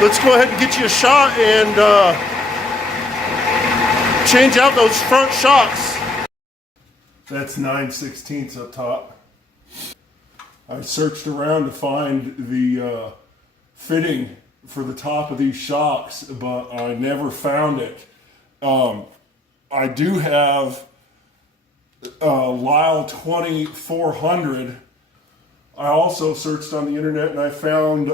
let's go ahead and get you a shot and change out those front shocks. That's 9/16 up top. I searched around to find the fitting for the top of these shocks, but I never found it. I do have Lyle 2400. I also searched on the internet and I found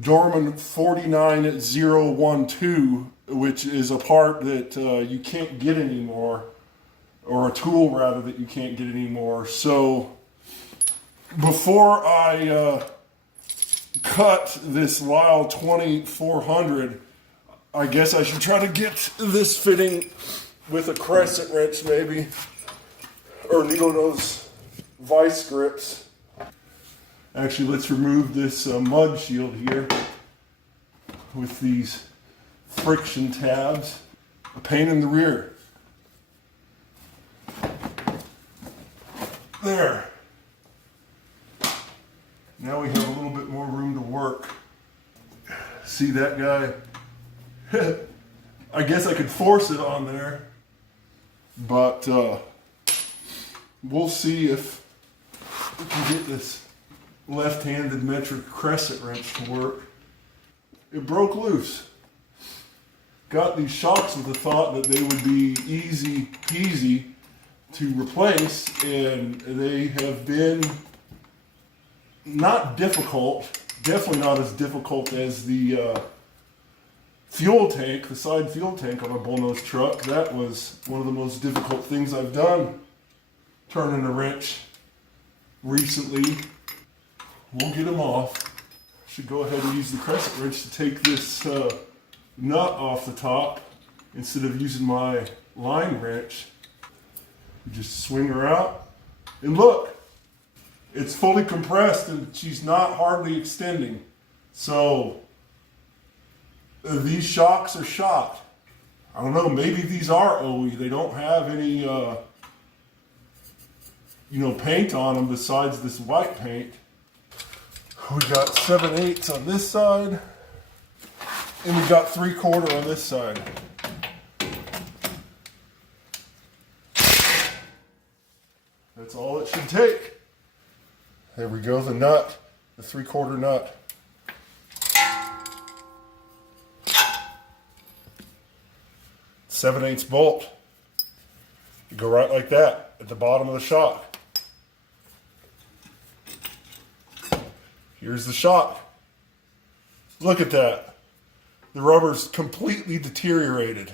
Dorman 49012, which is a part that you can't get anymore, or a tool rather that you can't get anymore. So before I cut this Lyle 2400, I guess I should try to get this fitting with a crescent wrench maybe, or needle nose vice grips. Actually, let's remove this mud shield here with these friction tabs. A pain in the rear. There. Now we have a little bit more room to work. See that guy? I guess I could force it on there, but we'll see if we can get this left-handed metric crescent wrench to work. It broke loose. Got these shocks with the thought that they would be easy peasy to replace, and they have been not difficult, definitely not as difficult as the fuel tank, the side fuel tank on a bullnose truck. That was one of the most difficult things I've done, turning a wrench recently. We'll get them off. Should go ahead and use the crescent wrench to take this nut off the top instead of using my line wrench. You just swing her out, and look, it's fully compressed and she's not hardly extending. So these shocks are shot. I don't know, maybe these are OE. They don't have any paint on them besides this white paint. We got 7/8 on this side, and we got 3/4 on this side. That's all it should take. There we go, the nut, the 3/4 nut. Seven-eighths bolt. You go right like that at the bottom of the shock. Here's the shock. Look at that. The rubber's completely deteriorated.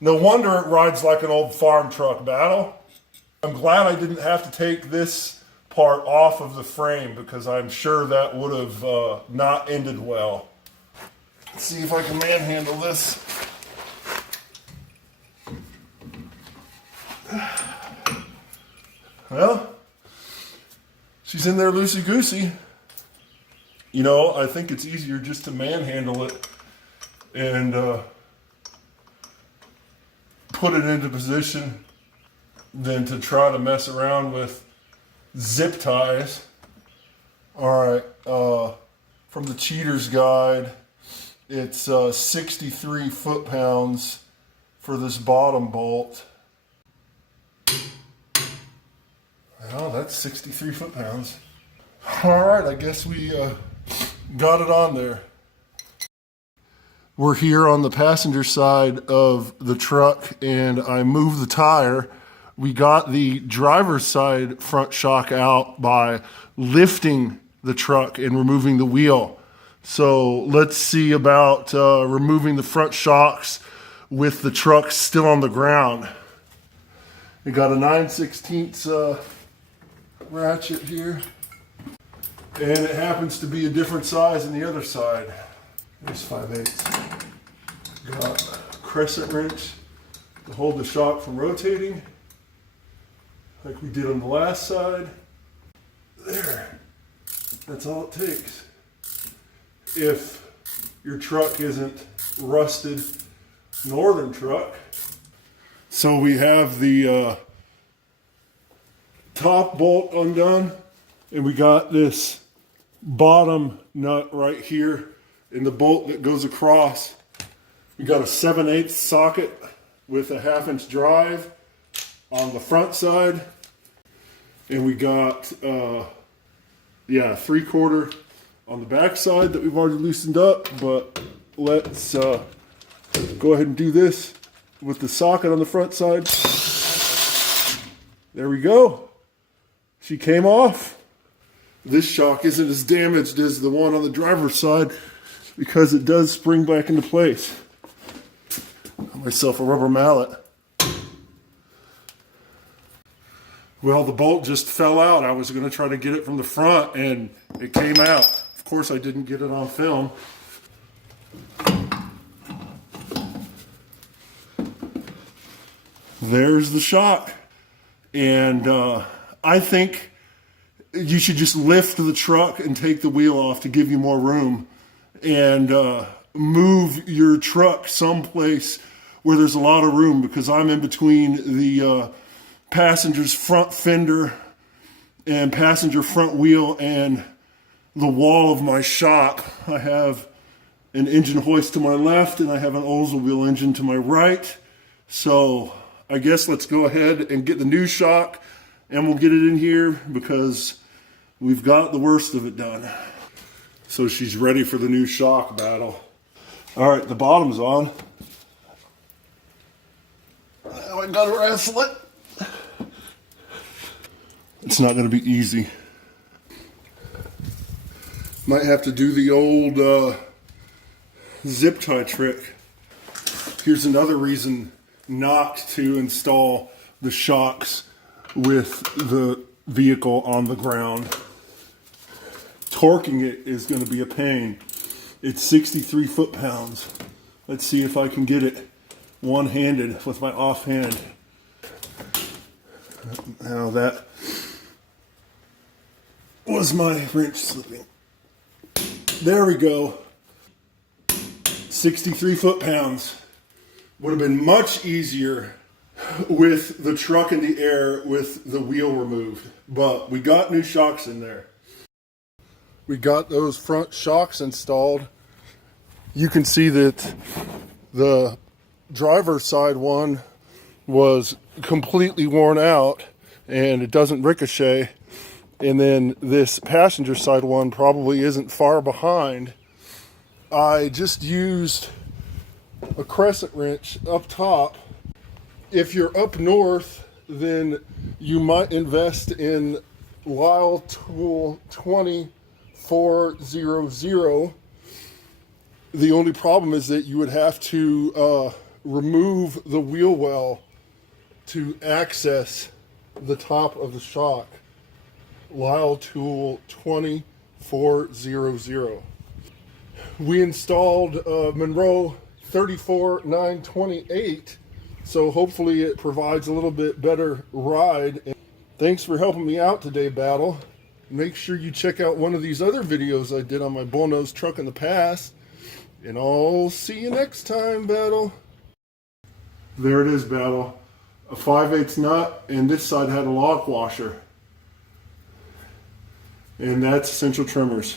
No wonder it rides like an old farm truck battle. I'm glad I didn't have to take this part off of the frame, because I'm sure that would have not ended well. Let's see if I can manhandle this. Well, she's in there loosey-goosey. You know, I think it's easier just to manhandle it and put it into position than to try to mess around with zip ties. All right, from the Cheater's Guide, it's 63 foot-pounds for this bottom bolt. Well, that's 63 foot-pounds. All right, I guess we got it on there. We're here on the passenger side of the truck, and I moved the tire. We got the driver's side front shock out by lifting the truck and removing the wheel. So let's see about removing the front shocks with the truck still on the ground. We got a 9/16 ratchet here, and it happens to be a different size than the other side. There's 5/8. Got a crescent wrench to hold the shock from rotating, like we did on the last side. There. That's all it takes. If your truck isn't rusted northern truck. So we have the top bolt undone, and we got this bottom nut right here and the bolt that goes across. We got a 7/8 socket with a 1/2 inch drive on the front side. And we got, 3/4 on the back side that we've already loosened up. But let's go ahead and do this with the socket on the front side. There we go. She came off. This shock isn't as damaged as the one on the driver's side because it does spring back into place. Got myself a rubber mallet. Well, the bolt just fell out. I was going to try to get it from the front and it came out. Of course, I didn't get it on film. There's the shock. And I think you should just lift the truck and take the wheel off to give you more room, and move your truck someplace where there's a lot of room, because I'm in between the passenger's front fender and passenger front wheel and the wall of my shop. I have an engine hoist to my left and I have an Oldsmobile engine to my right. So I guess let's go ahead and get the new shock and we'll get it in here because we've got the worst of it done. So she's ready for the new shock battle. All right, the bottom's on. Now I gotta wrestle it. It's not gonna be easy. Might have to do the old zip tie trick. Here's another reason not to install the shocks with the vehicle on the ground. Torquing it is going to be a pain. It's 63 foot-pounds. Let's see if I can get it one-handed with my offhand. Now that was my wrench slipping. There we go. 63 foot-pounds. Would have been much easier with the truck in the air with the wheel removed. But we got new shocks in there. We got those front shocks installed. You can see that the driver's side one was completely worn out and it doesn't ricochet. And then this passenger side one probably isn't far behind. I just used a crescent wrench up top. If you're up north, then you might invest in Lyle Tool 2400. The only problem is that you would have to remove the wheel well to access the top of the shock. Lyle Tool 2400. We installed Monroe 34928, so hopefully it provides a little bit better ride. Thanks for helping me out today, Battle. Make sure you check out one of these other videos I did on my bullnose truck in the past, and I'll see you next time, Battle. There it is, Battle. A 5/8 nut, and this side had a lock washer. And that's Essential Trimmers.